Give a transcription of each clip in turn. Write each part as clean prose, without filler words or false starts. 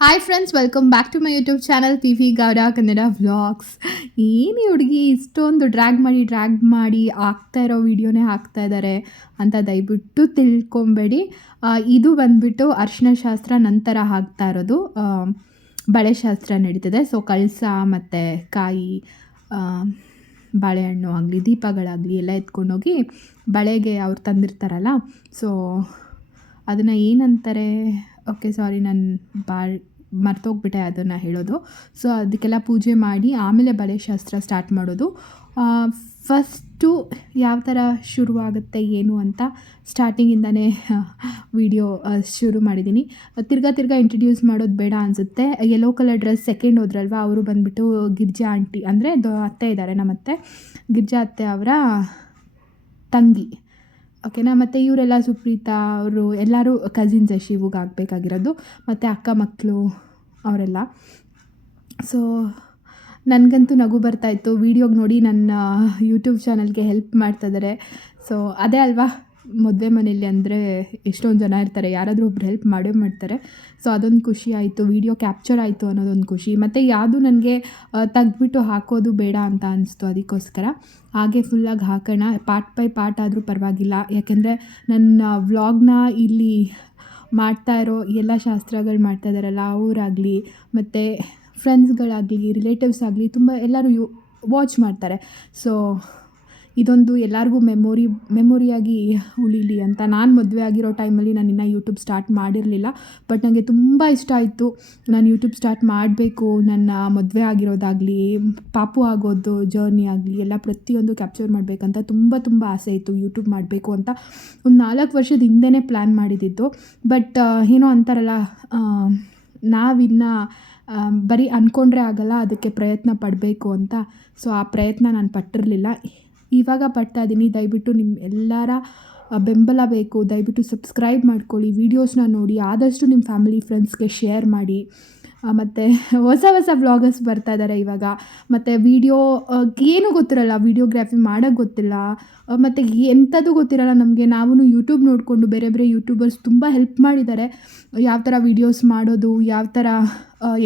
Hi friends, welcome back to my YouTube channel P V Gowda Kannada vlogs. ಏನು ಹುಡುಗಿ ಇಷ್ಟೊಂದು drag ಮಾಡಿ ಆಗ್ತಾ ಇರೋ ವೀಡಿಯೋನೇ ಹಾಕ್ತಾ ಇದ್ದಾರೆ ಅಂತ ದಯವಿಟ್ಟು ತಿಳ್ಕೊಬೇಡಿ. ಇದು ಬಂದುಬಿಟ್ಟು ಅರಿಶಿನ ಶಾಸ್ತ್ರ ನಂತರ ಹಾಕ್ತಾ ಇರೋದು. ಬಳೆ ಶಾಸ್ತ್ರ ನಡೀತದೆ. ಸೊ ಕಳಸ ಮತ್ತು ಕಾಯಿ, ಬಾಳೆಹಣ್ಣು ಆಗಲಿ, ದೀಪಗಳಾಗಲಿ ಎಲ್ಲ ಎತ್ಕೊಂಡೋಗಿ ಬಳೆಗೆ ಅವ್ರು ತಂದಿರ್ತಾರಲ್ಲ, ಸೊ ಅದನ್ನು ಏನಂತಾರೆ, ಓಕೆ ಸಾರಿ, ನಾನು ಮರ್ತೋಗ್ಬಿಟ್ಟೆ ಅದನ್ನು ಹೇಳೋದು. ಸೊ ಅದಕ್ಕೆಲ್ಲ ಪೂಜೆ ಮಾಡಿ ಆಮೇಲೆ ಬಳೆ ಶಾಸ್ತ್ರ ಸ್ಟಾರ್ಟ್ ಮಾಡೋದು. ಫಸ್ಟು ಯಾವ ಥರ ಶುರುವಾಗುತ್ತೆ ಏನು ಅಂತ ಸ್ಟಾರ್ಟಿಂಗಿಂದನೇ ವಿಡಿಯೋ ಶುರು ಮಾಡಿದ್ದೀನಿ. ತಿರ್ಗಾ ಇಂಟ್ರಡ್ಯೂಸ್ ಮಾಡೋದು ಬೇಡ ಅನಿಸುತ್ತೆ. ಯೆಲ್ಲೋ ಕಲರ್ ಡ್ರೆಸ್ ಸೆಕೆಂಡ್ ಹೋದ್ರಲ್ವ, ಅವರು ಬಂದುಬಿಟ್ಟು ಗಿರ್ಜಾ ಆಂಟಿ, ಅಂದರೆ ಅತ್ತೆ ಇದ್ದಾರೆ ನಮ್ಮತ್ತೆ, ಗಿರ್ಜಾ ಅತ್ತೆ ಅವರ ತಂಗಿ, ಓಕೆನಾ. ಮತ್ತು ಇವರೆಲ್ಲ ಸುಪ್ರೀತಾ ಅವರು ಎಲ್ಲರೂ ಕಸಿನ್ಸ್ ಶಿವುಗೆ ಆಗಬೇಕಾಗಿರೋದು, ಮತ್ತು ಅಕ್ಕ ಮಕ್ಕಳು ಅವರೆಲ್ಲ. ಸೊ ನನಗಂತೂ ನಗು ಬರ್ತಾಯಿತ್ತು ವೀಡಿಯೋಗೆ ನೋಡಿ. ನನ್ನ ಯೂಟ್ಯೂಬ್ ಚಾನಲ್ಗೆ ಹೆಲ್ಪ್ ಮಾಡ್ತಾಯಿದ್ದಾರೆ. ಸೊ ಅದೇ ಅಲ್ವಾ ಮದುವೆ ಮನೇಲಿ ಅಂದರೆ ಎಷ್ಟೊಂದು ಜನ ಇರ್ತಾರೆ, ಯಾರಾದರೂ ಒಬ್ರು ಹೆಲ್ಪ್ ಮಾಡೇ ಮಾಡ್ತಾರೆ. ಸೊ ಅದೊಂದು ಖುಷಿ ಆಯಿತು, ವೀಡಿಯೋ ಕ್ಯಾಪ್ಚರ್ ಆಯಿತು ಅನ್ನೋದೊಂದು ಖುಷಿ. ಮತ್ತು ಯಾವುದು ನನಗೆ ತೆಗ್ದುಬಿಟ್ಟು ಹಾಕೋದು ಬೇಡ ಅಂತ ಅನಿಸ್ತು, ಅದಕ್ಕೋಸ್ಕರ ಹಾಗೆ ಫುಲ್ಲಾಗಿ ಹಾಕೋಣ. ಪಾರ್ಟ್ ಬೈ ಪಾರ್ಟ್ ಆದರೂ ಪರವಾಗಿಲ್ಲ, ಯಾಕೆಂದರೆ ನನ್ನ ವ್ಲಾಗ್ನ ಇಲ್ಲಿ ಮಾಡ್ತಾ ಇರೋ ಎಲ್ಲ ಶಾಸ್ತ್ರಗಳು ಮಾಡ್ತಾ ಇದ್ದಾರಲ್ಲ ಅವರಾಗಲಿ, ಮತ್ತು ಫ್ರೆಂಡ್ಸ್ಗಳಾಗಲಿ, ರಿಲೇಟಿವ್ಸ್ ಆಗಲಿ, ತುಂಬ ಎಲ್ಲರೂ ವಾಚ್ ಮಾಡ್ತಾರೆ. ಸೊ ಇದೊಂದು ಎಲ್ಲರಿಗೂ ಮೆಮೊರಿಯಾಗಿ ಉಳೀಲಿ ಅಂತ. ನಾನು ಮದುವೆ ಆಗಿರೋ ಟೈಮಲ್ಲಿ ನಾನು ಇನ್ನೂ ಯೂಟ್ಯೂಬ್ ಸ್ಟಾರ್ಟ್ ಮಾಡಿರಲಿಲ್ಲ, ಬಟ್ ನನಗೆ ತುಂಬ ಇಷ್ಟ ಆಯಿತು. ನಾನು ಯೂಟ್ಯೂಬ್ ಸ್ಟಾರ್ಟ್ ಮಾಡಬೇಕು, ನನ್ನ ಮದುವೆ ಆಗಿರೋದಾಗಲಿ, ಪಾಪು ಆಗೋದು ಜರ್ನಿ ಆಗಲಿ ಎಲ್ಲ ಪ್ರತಿಯೊಂದು ಕ್ಯಾಪ್ಚರ್ ಮಾಡಬೇಕಂತ ತುಂಬ ಆಸೆ ಇತ್ತು. ಯೂಟ್ಯೂಬ್ ಮಾಡಬೇಕು ಅಂತ ಒಂದು 4 ವರ್ಷದ ಹಿಂದೆಯೇ ಪ್ಲ್ಯಾನ್ ಮಾಡಿದ್ದಿತ್ತು. ಬಟ್ ಏನೋ ಅಂತಾರಲ್ಲ, ನಾವಿನ್ನು ಬರೀ ಅಂದ್ಕೊಂಡ್ರೆ ಆಗಲ್ಲ, ಅದಕ್ಕೆ ಪ್ರಯತ್ನ ಪಡಬೇಕು ಅಂತ. ಸೊ ಆ ಪ್ರಯತ್ನ ನಾನು ಪಟ್ಟಿರಲಿಲ್ಲ, ಇವಾಗ ಪಡ್ತಾ ಇದ್ದೀನಿ. ದಯವಿಟ್ಟು ನಿಮ್ಮ ಎಲ್ಲರ ಬೆಂಬಲ ಬೇಕು. ದಯವಿಟ್ಟು ಸಬ್ಸ್ಕ್ರೈಬ್ ಮಾಡ್ಕೊಳ್ಳಿ, ವೀಡಿಯೋಸ್ನ ನೋಡಿ, ಆದಷ್ಟು ನಿಮ್ಮ ಫ್ಯಾಮಿಲಿ ಫ್ರೆಂಡ್ಸ್ಗೆ ಶೇರ್ ಮಾಡಿ. ಮತ್ತು ಹೊಸ ವ್ಲಾಗರ್ಸ್ ಬರ್ತಾ ಇದ್ದಾರೆ ಇವಾಗ. ಮತ್ತು ವೀಡಿಯೋ ಏನೂ ಗೊತ್ತಿರಲ್ಲ, ವೀಡಿಯೋಗ್ರಾಫಿ ಮಾಡೋಕ್ಕೆ ಗೊತ್ತಿಲ್ಲ, ಮತ್ತು ಎಂಥದ್ದು ಗೊತ್ತಿರಲ್ಲ ನಮಗೆ. ನಾವೂ ಯೂಟ್ಯೂಬ್ ನೋಡಿಕೊಂಡು ಬೇರೆ ಯೂಟ್ಯೂಬರ್ಸ್ ತುಂಬ ಹೆಲ್ಪ್ ಮಾಡಿದ್ದಾರೆ. ಯಾವ ಥರ ವೀಡಿಯೋಸ್ ಮಾಡೋದು, ಯಾವ ಥರ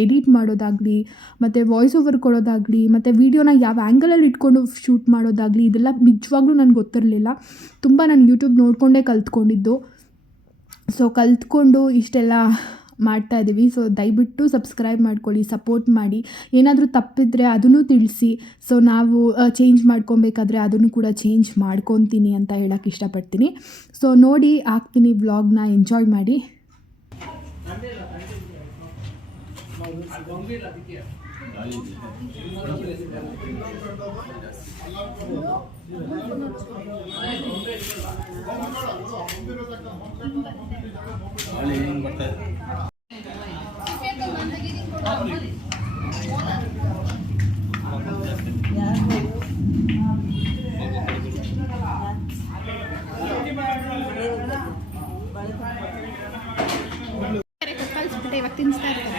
ಎಡಿಟ್ ಮಾಡೋದಾಗಲಿ, ಮತ್ತು ವಾಯ್ಸ್ ಓವರ್ ಕೊಡೋದಾಗಲಿ, ಮತ್ತು ವೀಡಿಯೋನ ಯಾವ ಆ್ಯಂಗಲಲ್ಲಿ ಇಟ್ಕೊಂಡು ಶೂಟ್ ಮಾಡೋದಾಗಲಿ, ಇದೆಲ್ಲ ನಿಜವಾಗ್ಲೂ ನನಗೆ ಗೊತ್ತಿರಲಿಲ್ಲ. ತುಂಬ ನಾನು ಯೂಟ್ಯೂಬ್ ನೋಡಿಕೊಂಡೇ ಕಲ್ತ್ಕೊಂಡಿದ್ದು. ಸೊ ಕಲ್ತ್ಕೊಂಡು ಇಷ್ಟೆಲ್ಲ ಮಾಡ್ತಾಯಿದ್ದೀವಿ. ಸೊ ದಯವಿಟ್ಟು ಸಬ್ಸ್ಕ್ರೈಬ್ ಮಾಡ್ಕೊಳ್ಳಿ, ಸಪೋರ್ಟ್ ಮಾಡಿ. ಏನಾದರೂ ತಪ್ಪಿದ್ರೆ ಅದನ್ನು ತಿಳಿಸಿ. ಸೊ ನಾವು ಚೇಂಜ್ ಮಾಡ್ಕೊಬೇಕಾದ್ರೆ ಅದನ್ನು ಕೂಡ ಚೇಂಜ್ ಮಾಡ್ಕೊತೀನಿ ಅಂತ ಹೇಳೋಕ್ಕೆ ಇಷ್ಟಪಡ್ತೀನಿ. ಸೊ ನೋಡಿ ಹಾಕ್ತೀನಿ ವ್ಲಾಗ್ನ, ಎಂಜಾಯ್ ಮಾಡಿ. ಇವಾಗ ತಿನ್ನಿಸ್ತಾ ಇರ್ತಾರೆ.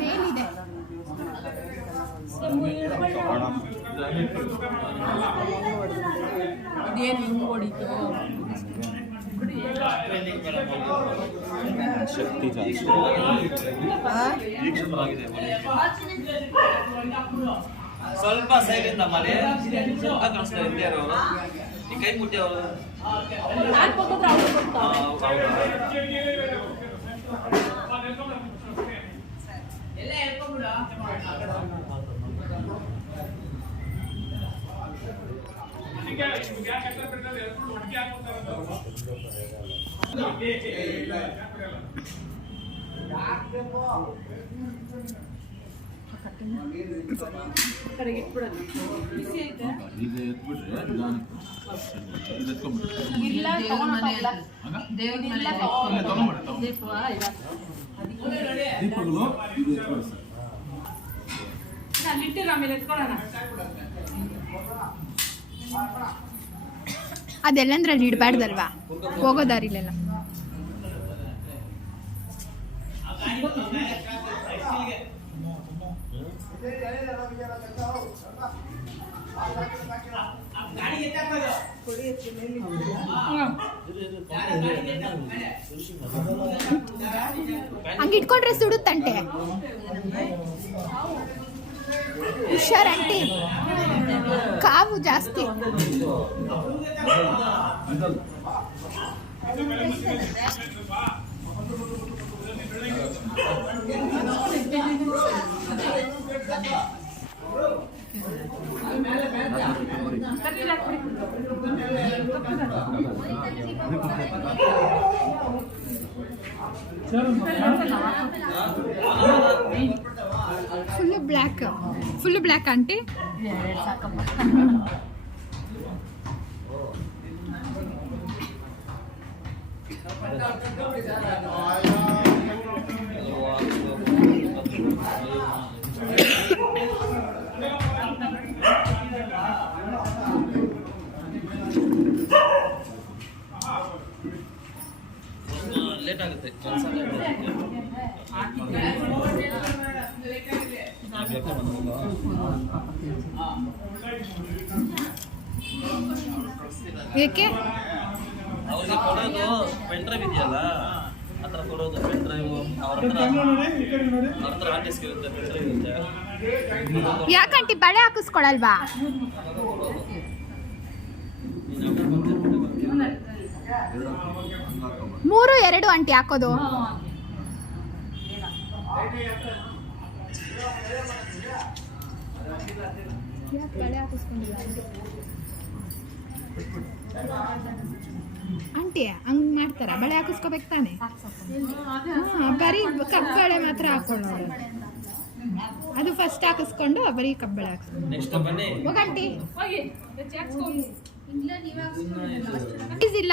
ಮೇಲಿದೆ ಇದೇನು ಹಿಂಗೆ ಹೊಡಿತು ಶಕ್ತಿ ಜಾಸ್ತಿ. ಸ್ವಲ್ಪ ಸೈಡಿಂದ ಮನೆ ಕಾಣಿಸ್ತಾ ಇದ್ದಾರೆ ಅವರು, ಈ ಕೈ ಮುಟ್ಟಿ ಅವರು ಎಲ್ಲ ಹೇಳ್ಕೊಂಡ್ಬಿಡ. ಅದೆಲ್ಲಂದ್ರಲ್ಲಿ ಇಡಬಾರ್ದಲ್ವಾ, ಹೋಗೋ ದಾರಿಲೆಲ್ಲ. ಗಾಡಿ ಹಂಗೆ ಇಟ್ಕೊಂಡ್ರೆ ಸುಡುತ್ತಂಟೆ. ಹುಷಾರ್ ಆಂಟಿ, ಕಾವು ಜಾಸ್ತಿ. Full black aunty. ಲೇಟ್ ಆಗುತ್ತೆ ಕೆಲಸ ಏಕೆ ಅವ್ರಿಗೆ ಕೊಡೋದು ಪೆನ್ ಡ್ರೈವ್ ಇದೆಯಲ್ಲ ಆ ಥರ ಕೊಡೋದು ಪೆನ್ ಡ್ರೈವ್ ಅವ್ರ ಹತ್ರ ಆರ್ಟಿಸ್ಗೆ ಇರುತ್ತೆ ಪೆನ್ ಡ್ರೈವ್ ಇರುತ್ತೆ. ಯಾಕಂಟಿ ಬಳೆ ಹಾಕಿಸ್ಕೊಳಲ್ವಾ? ಮೂರು ಎರಡು ಅಂಟಿ ಹಾಕೋದು. ಆಂಟಿ ಹಂಗ್ ಮಾಡ್ತಾರ? ಬಳೆ ಹಾಕಿಸ್ಕೋಬೇಕು ತಾನೆ? ಬರೀ ಕಪ್ಪು ಬಳೆ ಮಾತ್ರ ಹಾಕೊಳ್ಳೋರು. ಅದು ಫಸ್ಟ್ ಹಾಕಿಸ್ಕೊಂಡು ಬರೀ ಕಪ್ಪು ಬಳೆ ಹಾಕಿಸ್ಕೊಂಡು ನೆಕ್ಸ್ಟ್ ಬನ್ನಿ ಹೋಗಂಟಿ. ಇಲ್ಲ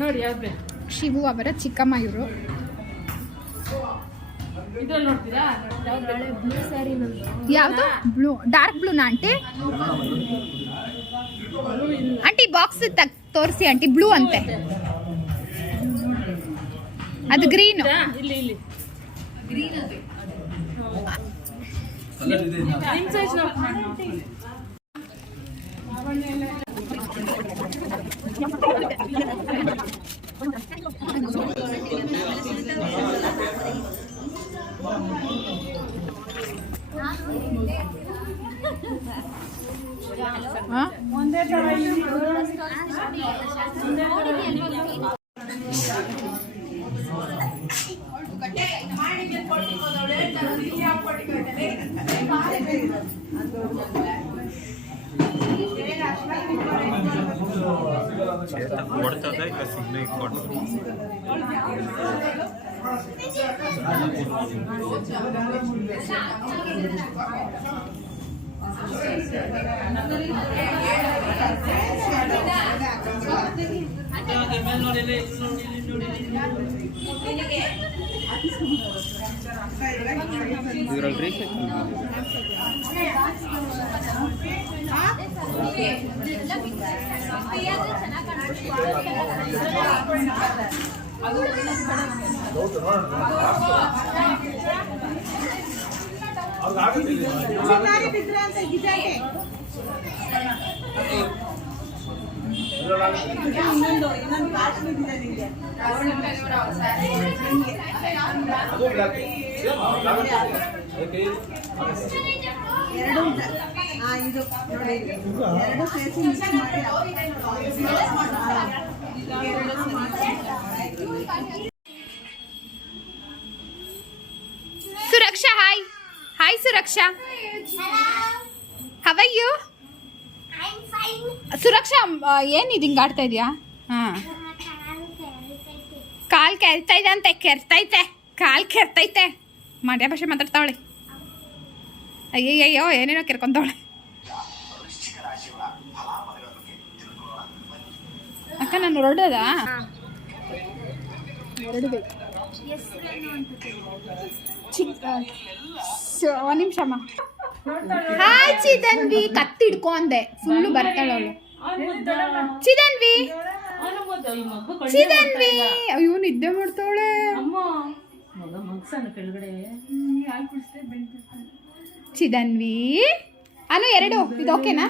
ನೋಡಿ ಯಾವ್ದು ಶಿವು ಅವರ ಚಿಕ್ಕಮ್ಮ ಇವರು. ಇದ್ರಲ್ಲಿ ನೋಡ್ತೀರಾ ಬ್ಲೂ ಸ್ಯಾರಿ ಯಾವುದು ಬ್ಲೂ? ಡಾರ್ಕ್ ಬ್ಲೂನಾ ಆಂಟಿ? ಆಂಟಿ ಬಾಕ್ಸ್ ತೋರಿಸಿ ಆಂಟಿ. ಬ್ಲೂ ಅಂತೆ, ಅದು ಗ್ರೀನ್. ಇಲ್ಲಿ ಇಲ್ಲಿ ಗ್ರೀನ್ ಅದು ನಿಮ್ಮ ಸೈಜ್ ನೋಡಿ. ಒಂದೇ ತರ ಕೊಡ್ತದೆ ಈಗ ಸಿಗ್ನೆ ಕೊಡ್ತದೆ. ಇದರಲ್ಲಿ Suraksha, hi hi Suraksha. How are you? Suraksha ಏನಿದು ಹಿಂಗೆ ಆಡ್ತಾ ಇದೆಯಾ? ಹಾಂ, ಕಾಲು ಕೆರ್ತಾ ಇದೆ ಅಂತೆ. ಕೆರ್ತೈತೆ, ಕಾಲು ಕೆರ್ತೈತೆ. ಮಂಡ್ಯ ಭಾಷೆ ಮಾತಾಡ್ತಾವಳೆ. ಅಯ್ಯಯ್ಯೋ ಏನೇನೋ ಕೆರ್ಕೊಂತವಳೆ. ಅಕ್ಕ ನಾನು ಹೊರಡೋದ? ಹೊರಡಬೇಕು. ಒಂದು ನಿಮಿಷಮ್ಮ. ಹಾಯ್ ಚಿದನ್ವಿ. ಕತ್ತಿಡ್ಕೊ ಅಂದೆ. ಫುಲ್ಲು ಬರ್ತಾಳವಳು. ಚಿದನ್ವಿ, ಚಿದನ್ವಿ. ಅಯ್ಯೋ ನಿದ್ದೆ ಮಾಡ್ತಾವಳೆ. ಚಿದನ್ವಿ ಅನು 2 ಇದು ಓಕೆನಾ?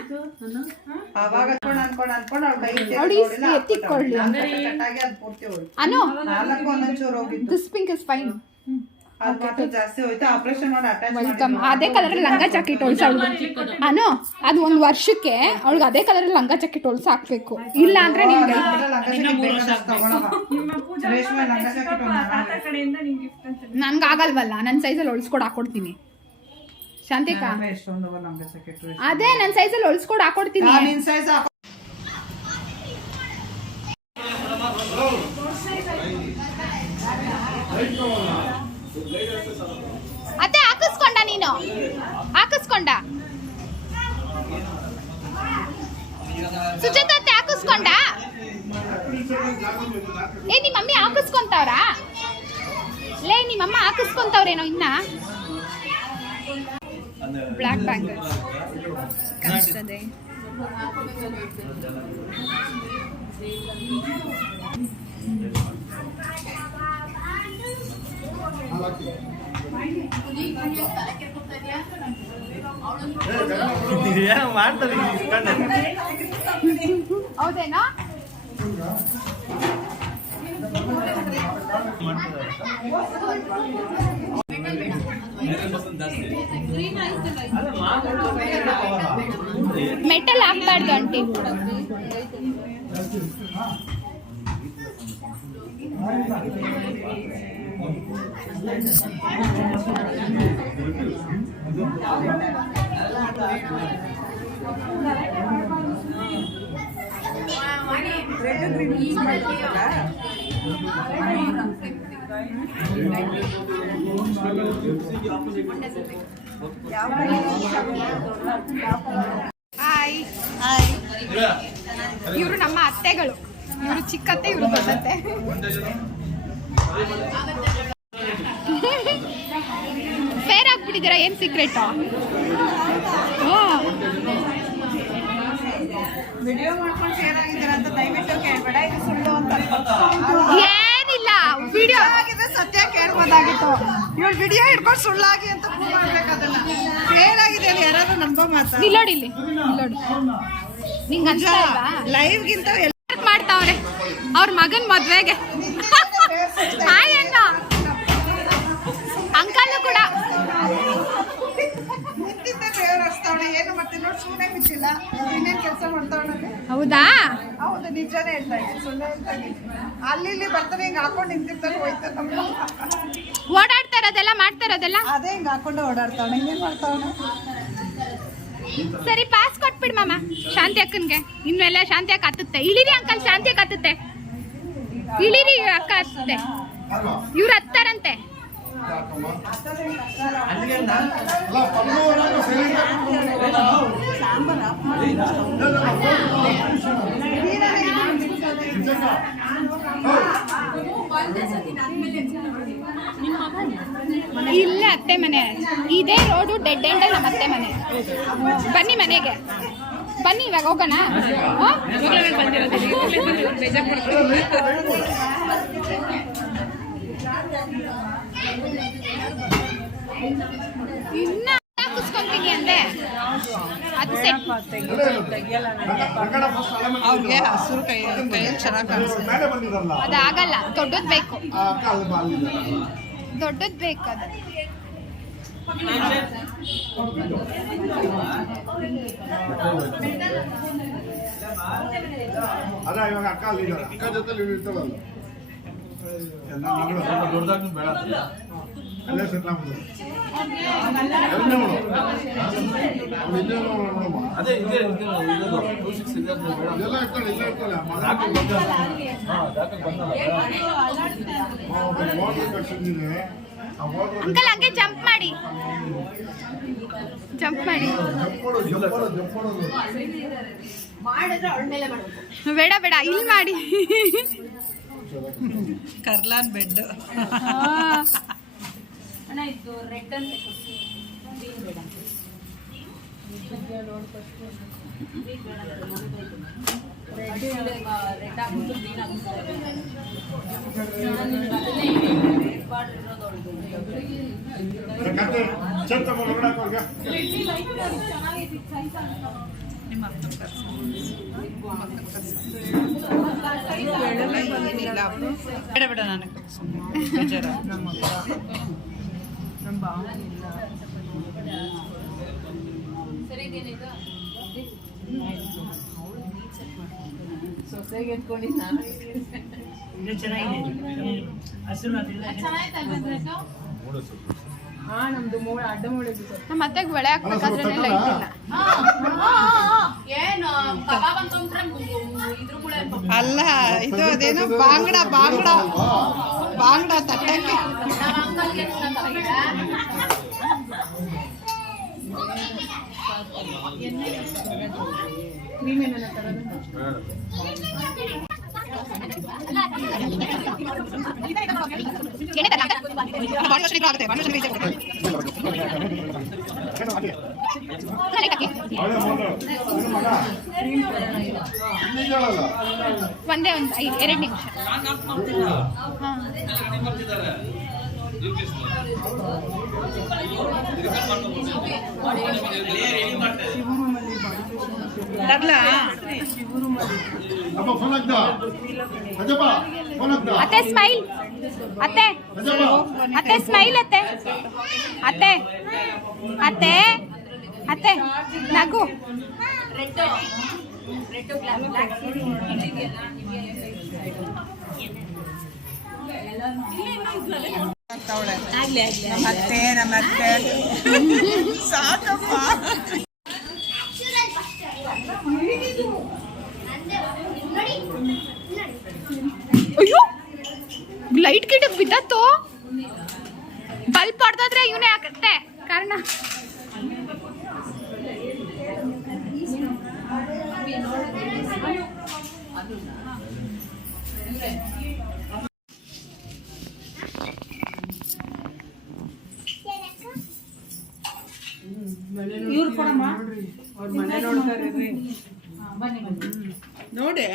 ಅವಾಗ ಅನ್ಕೊಂಡು ಅವ್ಳ ಕೈ ನೋಡಿ ಎತ್ತಿಕೊಳ್ಳಿ. ಕಟ್ಟಾಗಿ ಅದು ಪೂರ್ತಿ ಹೋಯ್ತು. ಅನು 4 ಒಂದೊಂಚೂರು ಹೋಗಿತ್ತು. This pink is fine. ಅದು ಮಾತ್ರ ಜಾಸ್ತಿ ಹೋಯ್ತು. ಆಪರೇಷನ್ ಮಾಡಿ ಅಟ್ಯಾಚ್ ವೆಲ್ಕಮ್. ಅದೇ ಕಲರ್ ಲಂಗ ಜಾಕೆಟ್ ಹೊಲ್ಸ ಅನು ಅದು 1 ವರ್ಷಕ್ಕೆ ಅವಳಿಗೆ ಅದೇ ಕಲರ್ ಲಂಗ ಜಾಕೆಟ್ ಹೊಲ್ಸ ಹಾಕ್ಬೇಕು. ಇಲ್ಲ ಅಂದ್ರೆ ನಿಮ್ಗೆ ನನ್ಗೆ ಆಗಲ್ವಲ್ಲ. ನನ್ನ ಸೈಜಲ್ಲಿ ಹೊಲ್ಸ್ಕೊಡ್ ಹಾಕೊಡ್ತೀನಿ ಶಾಂತಿಕಾ. ಅದೇ ನನ್ನ ಸೈಜಲ್ಲಿ ಹೊಲ್ಸ್ಕೊಡ್ ಹಾಕೊಡ್ತೀನಿ. ಅತ್ತೆ ಹಾಕಿಸ್ಕೊಂಡ ನೀನು? ಹಾಕಿಸ್ಕೊಂಡ ಸುಜಾತ ಅತ್ತೆ ಹಾಕಿಸ್ಕೊಂಡ? ಏ ನಿಮ್ಮ ಮಮ್ಮಿ ಹಾಕಿಸ್ಕೊಂತವ್ರಾ? ಲೇ ನಿಮ್ಮಮ್ಮ ಹಾಕಿಸ್ಕೊಂತವ್ರೇನೋ ಇನ್ನ? ಬ್ಲ್ಯಾಕ್ ಬ್ಯಾಂಗಲ್ಸ್ ಕಾಣಿಸ್ತದೆ. ಮಾಡ್ತಾರೆ ಹೌದೇನಾ? ಮೆಟಲ್ ಹಾಕ್ಬಾರ್ದು ಆಂಟಿ. ಹಾಯ್ ಇವರು ನಮ್ಮ ಅತ್ತೆಗಳು. ಇವರು ಚಿಕ್ಕತ್ತೆ, ಇವರು ದೊಡ್ಡತ್ತೆ. ಫೇರ್ ಆಗ್ಬಿಟ್ಟಿದ್ದೀರಾ? ಏನ್ ಸೀಕ್ರೆಟ್? ವಿಡಿಯೋ ಮಾಡ್ಕೊಂಡು ಶೇರ್ ಆಗಿದ್ದೀರಾ ಅಂತ ದಯವಿಟ್ಟು ಕೇಳ್ಬೇಡ. ಇದು ಸುಳ್ಳು ಅಂತ ಏನಿಲ್ಲ. ವಿಡಿಯೋ ಆಗಿದೆ, ಸತ್ಯ ಕೇಳ್ಬೋದಾಗಿತ್ತು. ಇವಳು ವಿಡಿಯೋ ಹಿಡ್ಕೊಂಡು ಸುಳ್ಳಾಗಿ ಅಂತ ಪ್ರೂವ್ ಮಾಡ್ಬೇಕು. ಅದನ್ನ ಶೇರ್ ಆಗಿದೆ ಅದು ಯಾರಾದ್ರೂ ನಂಬೋ ಮಾತಾ? ನಿಲ್ಲೋಡಿ ಇಲ್ಲಿ, ನಿಲ್ಲೋಡಿ. ನಿಂಗೆ ಅನ್ಸ್ತಾ ಇಲ್ವಾ? ಲೈವ್ಗಿಂತ ಮಾಡ್ತಾವ್ರೆ ಅವ್ರ ಮಗನ್ ಮದ್ವೆಗೆ. ಹಾಯ್ ಅಣ್ಣ. ಅಂಕಲ್ ಕೂಡ ಏನು ಮಾಡ್ತೀನಿ ನೋಡಿ, ಸುಮ್ಮನೆ ಬಿಚ್ಚಿಲ್ಲ. ಇನ್ನೇನು ಕೆಲಸ ಮಾಡ್ತಾವಳೆ? ಹೌದಾ? ಹೌದು, ನಿಜಾನೇ ಹೇಳ್ತಾ ಇದ್ದೀನಿ, ಸುಳ್ಳು ಹೇಳ್ತಾ ಇದ್ದೀನಿ. ಅಲ್ಲಿ ಇಲ್ಲಿ ಬರ್ತಾನೆ, ಹಿಂಗೆ ಹಾಕೊಂಡು ನಿಂತಿರ್ತಾರೆ, ಹೋಯ್ತಾರೆ. ಓಡಾಡ್ತಾ ಇರೋದೆಲ್ಲ ಮಾಡ್ತಾ ಇರೋದೆಲ್ಲ ಅದೇ ಹಿಂಗೆ ಹಾಕೊಂಡು ಓಡಾಡ್ತಾವಣ. ಇನ್ನೇನು ಮಾಡ್ತಾವಣ? ಸರಿ ಪಾಸ್ ಕೊಟ್ಬಿಡ್ ಮಾಮ ಶಾಂತಿ ಅಕ್ಕನ್ಗೆ. ಇನ್ಮೇಲೆ ಶಾಂತಿ ಅಕ್ಕ ಹತ್ತುತ್ತೆ. ಇಳಿರಿ ಅಂಕಲ್, ಶಾಂತಿ ಅಕ್ಕ ಹತ್ತುತ್ತೆ. ಇಳಿರಿ ಅಕ್ಕ ಹತ್ತುತ್ತೆ. ಇವ್ರು ಹತ್ತಾರಂತೆ. ಇಲ್ಲ ಅತ್ತೆ ಮನೆ ಇದೇ ರೋಡು ಡೆಡ್ ಎಂಡ್ ನಮ್ಮ ಅತ್ತೆ ಮನೆ. ಬನ್ನಿ ಮನೆಗೆ ಬನ್ನಿ, ಇವಾಗ ಹೋಗೋಣ. ಇನ್ನ ಹಾಕಿಸ್ಕೊಂತೀನಿ ಅಂದೆ. ಅದು ಸೆಟ್. ಅವ್ರಿಗೆ ಹಸಿರು ಕೈಯಲ್ಲಿ ಚೆನ್ನಾಗಿ ಕಾಣಿಸುತ್ತೆ. ಅದಾಗಲ್ಲ, ದೊಡ್ಡದ್ ಬೇಕು, ದೊಡ್ಡದ್ ಬೇಕು. ಅದು ಅದ ಇವಾಗ ಅಕ್ಕ ಅಲ್ಲಿ ಅಕ್ಕ ಜೊತೆ ಇರ್ತಾವಲ್ಲ ದೊಡ್ಡದಾಗಿ ಬೇಡ ಅಲ್ಲೇ ಸೆಟ್ಲ್ ಆಗ್ಬೋದು. ಅದೇ ಇದೆ ಇದೆಲ್ಲ ಇರ್ತಾಳೆ, ಇಲ್ಲ ಇರ್ತಾಳೆ ಅಂಕಲ್ ಹಂಗೆ ಜಂಪ್ ಮಾಡಿ, ಜಂಪ್ ಮಾಡಿ. ಬೇಡ ಬೇಡ, ಇಲ್ಲಿ ಮಾಡಿ. ಕರ್ಲಾನ್ ಬೆಡ್ ಕತ್ತೆ ಚಂದ ನೋಡಕ್ ಹೋಗ ಏನಿಲ್ಲ ಬೇಡ ಬೇಡ ನನಗೆ ಬೇಜಾರ ನಮ್ಮ ಭಾವ ಸೊಸೆಗೆ ಎತ್ಕೊಂಡಿದ್ದು ನಾನು ಹಾ ನಮ್ದು ಮೂಳೆ ಅಡ್ಡ ಮೂಳೆ ನಮ್ಮ ಅತ್ತೆಗೆ ಬಳೆ ಹಾಕ್ಬೇಕಾದ್ರೆ ಲೈಟ್ ಇಲ್ಲ. ಅಲ್ಲ ಇದು ಅದೇನೋ ಬಾಂಗ್ಡ ಬಾಂಗ್ಡ ಬಾಂಗ್ಡ ತಟ್ಟಕ್ಕೆ ಒಂದೇ ಒಂದು 2 ನಿಮಿಷ. ಅತ್ತೆ ಸ್ಮೈಲ್, ಅತ್ತೆ ಅತ್ತೆ ಸ್ಮೈಲ್, ಅತ್ತೆ ಅತ್ತೆ ಅತ್ತೆ ಅತ್ತೆ ನಗು. ನಮ್ಮತ್ತೆ ನಮ್ಮತ್ತೆ ಸಾಕಪ್ಪ. ಅಯ್ಯೋ ಲೈಟ್ ಗಿಡಕ್ಕೆ ಬಿದ್ದತ್ತು. ಬಲ್ಪ್ ಹೊಡೆದಾದ್ರೆ ಇವನೇ ಹಾಕತ್ತೆ ಕಾರಣ. ಇವ್ರು ಕೊಡಮ್ಮ ಅವ್ರ ಮನೆ ನೋಡ್ತಾರೆ ನೋಡಿ.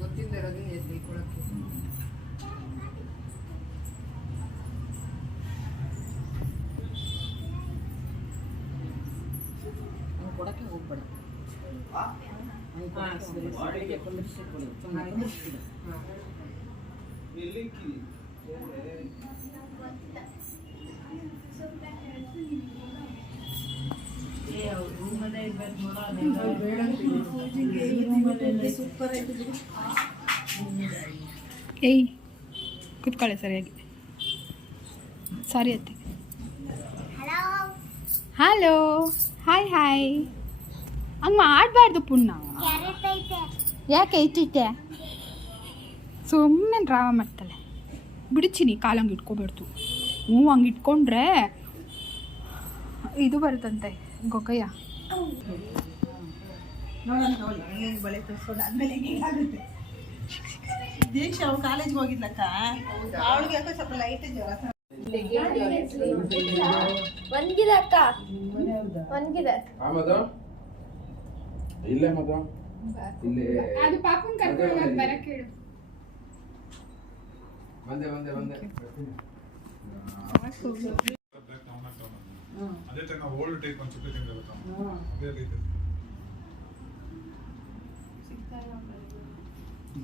ಗೊತ್ತಿಲ್ಲ ಇರೋದನ್ನ ಕೊಡಕ್ಕೆ ಕೊಡಕ್ಕೆ ಹೋಗ್ಬೇಡ. ಏಯ್ ಕೂತ್ಕೊಳ್ಳಿ ಸರಿಯಾಗಿ. ಸಾರಿ ಅತ್ತೆ. Hello hi hi. ಹಂಗೆ ಮಾಡಬಾರ್ದು ಪುಣ್ಯ. ಯಾಕೆ ಐತೈತೆ ಸುಮ್ಮನೆ ಡ್ರಾಮ ಮಾಡ್ತಾಳೆ. ಬಿಡ್ತೀನಿ ಕಾಲಂಗೆ ಇಟ್ಕೊಬೇಡ್ತು. ಹಂಗೆ ಇಟ್ಕೊಂಡ್ರೆ ಇದು ಬರುತ್ತಂತೆ ಗೊಕ್ಕಯ್ಯ. ಬಳೆ ತೋರಿಸೋದು ಆದ್ಮೇಲೆ ಹೇಗಾಗುತ್ತೆ ದೇಶ. ಅವ್ಳು ಕಾಲೇಜ್ಗೆ ಹೋಗಿದ್ಲಕ್ಕ, ಅವಳಿಗೆ ಯಾಕೆ ಸ್ವಲ್ಪ ಲೈಟ್ ಜ್ವರ ಒನ್ಗಿದೆ ಅಕ್ಕ, ಒನ್ಗಿದೆ. ಇಲ್ಲೇ ಮಗ ಇಲ್ಲಿ ಅದು ಪಾಪನ್ ಕರ್ಕೊಂಡು ಬರಕ್ಕೆ ಹೇಳು. ಬಂದೆ ಅದೇ ತರ ಓಲ್ಡ್ ಟೈಪ್ ಒಂದು ಚುಕ್ಕಿ ತಿಂದಿರುತ್ತೆ ಅದೇ ರೀತಿ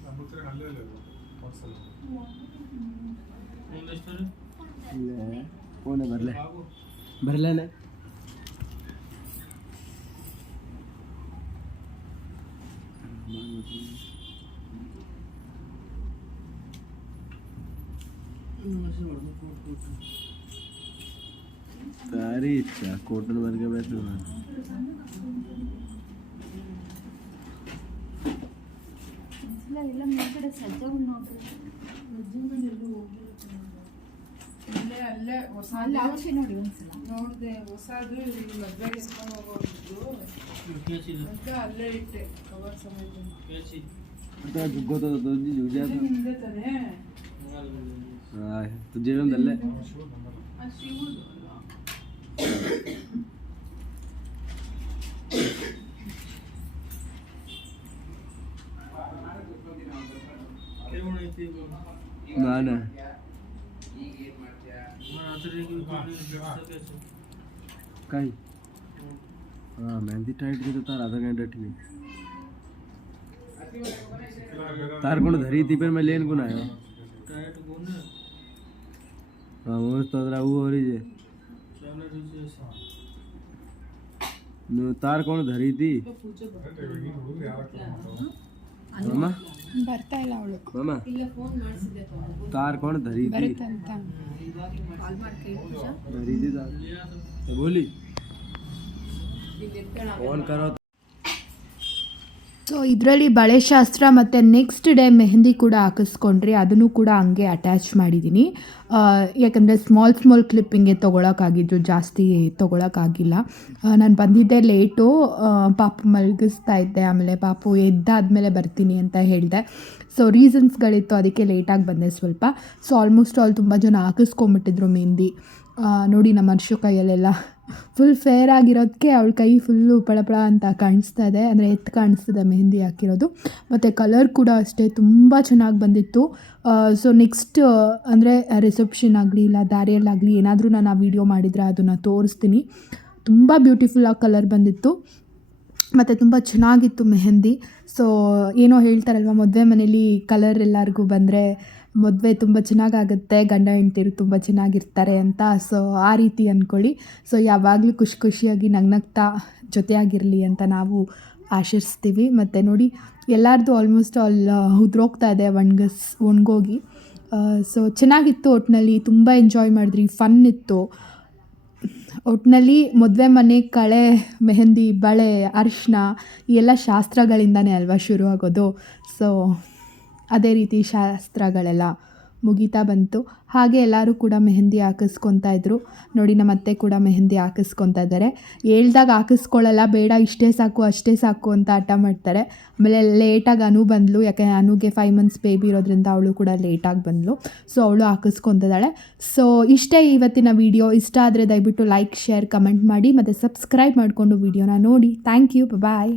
ನಮ್ಮತ್ರ ಅಲ್ಲೇ ಇಲ್ಲ ವಾಟ್ಸಲ್ ಇಲ್ಲೇ ಫೋನ್ ಬರಲೇನೆ. ತಾರಿ ಇಚ್ಛಾ ಕೋಟನ್ ವರ್ಗ ಬೇಕು ನಾನು. ಎಲ್ಲ ಮೇಲ್ಗಡೆ ಸಜ್ಜಗಳು ನೋಡ್ರಿ. ಅಲ್ಲೇ ಹೊಸ ನೋಡಿ ಒಂದ್ಸಲ ನೋಡಿದೆ. ಹೊಸದು ಮದ್ವೆಗೆ ಎತ್ಕೊಂಡು ಹೋಗೋದು ಅಂತ ಅಲ್ಲೇ ಇಟ್ಟೆ ಕವರ್ ಸಮೇತ. तुझे दल्ले ನಾನು काही हाँ मेहंदी टाइट थी तो तार आधा घंटा ठीक तार कौन धरी थी पर मैं लेन को आया हाँ वो तो वो हो रही है तार कौन धरी थी मामा ಬರ್ತಾ ಇಲ್ಲ ಅವಳು मामा तार कौन धरी थी ಬರುತ್ತಂತ धरी थी तार तो बोली फोन करो ಸೊ ಇದರಲ್ಲಿ ಬಳೆ ಶಾಸ್ತ್ರ ಮತ್ತು ನೆಕ್ಸ್ಟ್ ಡೇ ಮೆಹಂದಿ ಕೂಡ ಹಾಕಿಸ್ಕೊಂಡ್ರಿ, ಅದನ್ನು ಕೂಡ ಹಂಗೆ ಅಟ್ಯಾಚ್ ಮಾಡಿದ್ದೀನಿ. ಯಾಕಂದರೆ ಸ್ಮಾಲ್ ಕ್ಲಿಪ್ಪಿಂಗೆ ತೊಗೊಳಕ್ಕಾಗಿದ್ದು, ಜಾಸ್ತಿ ತೊಗೊಳಕ್ಕಾಗಿಲ್ಲ. ನಾನು ಬಂದಿದ್ದೆ ಲೇಟು, ಪಾಪು ಮಲಗಿಸ್ತಾ ಇದ್ದೆ, ಆಮೇಲೆ ಪಾಪು ಎದ್ದಾದಮೇಲೆ ಬರ್ತೀನಿ ಅಂತ ಹೇಳಿದೆ. ಸೊ ರೀಸನ್ಸ್ಗಳಿತ್ತು, ಅದಕ್ಕೆ ಲೇಟಾಗಿ ಬಂದೆ ಸ್ವಲ್ಪ. ಸೊ ಆಲ್ಮೋಸ್ಟ್ ಆಲ್ ತುಂಬ ಜನ ಹಾಕಿಸ್ಕೊಂಬಿಟ್ಟಿದ್ರು ಮೆಹಂದಿ. ನೋಡಿ ನಮ್ಮ ಹರ್ಷು ಕೈಯಲ್ಲೆಲ್ಲ ಫುಲ್ ಫೇರ್ ಆಗಿರೋದಕ್ಕೆ ಅವಳ ಕೈ ಫುಲ್ಲು ಪಳಪಳ ಅಂತ ಕಾಣಿಸ್ತಾ ಇದೆ, ಅಂದರೆ ಎತ್ತು ಕಾಣಿಸ್ತಿದೆ ಮೆಹಂದಿ ಹಾಕಿರೋದು. ಮತ್ತು ಕಲರ್ ಕೂಡ ಅಷ್ಟೇ ತುಂಬ ಚೆನ್ನಾಗಿ ಬಂದಿತ್ತು. ಸೊ ನೆಕ್ಸ್ಟ್ ಅಂದರೆ ರಿಸೆಪ್ಷನ್ ಆಗಲಿ ಇಲ್ಲ ದಾರಿಯಲ್ಲಾಗಲಿ ಏನಾದರೂ ನಾನು ಆ ವಿಡಿಯೋ ಮಾಡಿದರೆ ಅದನ್ನು ತೋರಿಸ್ತೀನಿ. ತುಂಬ ಬ್ಯೂಟಿಫುಲ್ಲಾಗಿ ಕಲರ್ ಬಂದಿತ್ತು ಮತ್ತು ತುಂಬ ಚೆನ್ನಾಗಿತ್ತು ಮೆಹಂದಿ. ಸೊ ಏನೋ ಹೇಳ್ತಾರಲ್ವ, ಮದುವೆ ಮನೇಲಿ ಕಲರ್ ಎಲ್ಲರಿಗೂ ಬಂದರೆ ಮದುವೆ ತುಂಬ ಚೆನ್ನಾಗಾಗುತ್ತೆ, ಗಂಡ ಹೆಂಡ್ತಿರು ತುಂಬ ಚೆನ್ನಾಗಿರ್ತಾರೆ ಅಂತ. ಸೊ ಆ ರೀತಿ ಅಂದ್ಕೊಳ್ಳಿ. ಸೊ ಯಾವಾಗಲೂ ಖುಷಿಯಾಗಿ ನಗ್ನಗ್ತಾ ಜೊತೆಯಾಗಿರಲಿ ಅಂತ ನಾವು ಆಶಿಸ್ತೀವಿ. ಮತ್ತು ನೋಡಿ ಎಲ್ಲರದು ಆಲ್ಮೋಸ್ಟ್ ಆಲ್ ಉದ್ರೋಗ್ತಾ ಇದೆ ಒಣಗೋಗಿ. ಸೊ ಚೆನ್ನಾಗಿತ್ತು, ಒಟ್ಟಿನಲ್ಲಿ ತುಂಬ ಎಂಜಾಯ್ ಮಾಡಿದ್ರಿ, ಫನ್ ಇತ್ತು. ಒಟ್ಟಿನಲ್ಲಿ ಮದುವೆ ಮನೆ ಕಳೆ, ಮೆಹಂದಿ, ಬಳೆ, ಅರಿಶಿನ ಈ ಎಲ್ಲ ಶಾಸ್ತ್ರಗಳಿಂದನೇ ಅಲ್ವಾ ಶುರುವಾಗೋದು. ಸೊ ಅದೇ ರೀತಿ ಶಾಸ್ತ್ರಗಳೆಲ್ಲ ಮುಗೀತಾ ಬಂತು. ಹಾಗೆ ಎಲ್ಲರೂ ಕೂಡ ಮೆಹಂದಿ ಹಾಕಿಸ್ಕೊತಾ ಇದ್ದರು. ನೋಡಿ ನಮ್ಮ ಅತ್ತೆ ಕೂಡ ಮೆಹಂದಿ ಹಾಕಿಸ್ಕೊತಾ ಇದ್ದಾರೆ. ಹೇಳ್ದಾಗ ಹಾಕಿಸ್ಕೊಳ್ಳಲ್ಲ, ಬೇಡ ಇಷ್ಟೇ ಸಾಕು ಅಷ್ಟೇ ಸಾಕು ಅಂತ ಹಠ ಮಾಡ್ತಾರೆ. ಆಮೇಲೆ ಲೇಟಾಗಿ ಅನು ಬಂದಳು, ಯಾಕೆ ಅನುಗೆ 5 months ಬೇಬಿ ಇರೋದ್ರಿಂದ ಅವಳು ಕೂಡ ಲೇಟಾಗಿ ಬಂದಳು. ಸೊ ಅವಳು ಹಾಕಿಸ್ಕೊತಿದ್ದಾಳೆ. ಸೊ ಇಷ್ಟೇ ಇವತ್ತಿನ ವಿಡಿಯೋ. ಇಷ್ಟ ಆದರೆ ದಯವಿಟ್ಟು ಲೈಕ್, ಶೇರ್, ಕಮೆಂಟ್ ಮಾಡಿ ಮತ್ತು ಸಬ್ಸ್ಕ್ರೈಬ್ ಮಾಡಿಕೊಂಡು ವಿಡಿಯೋನ ನೋಡಿ. Thank you, bye.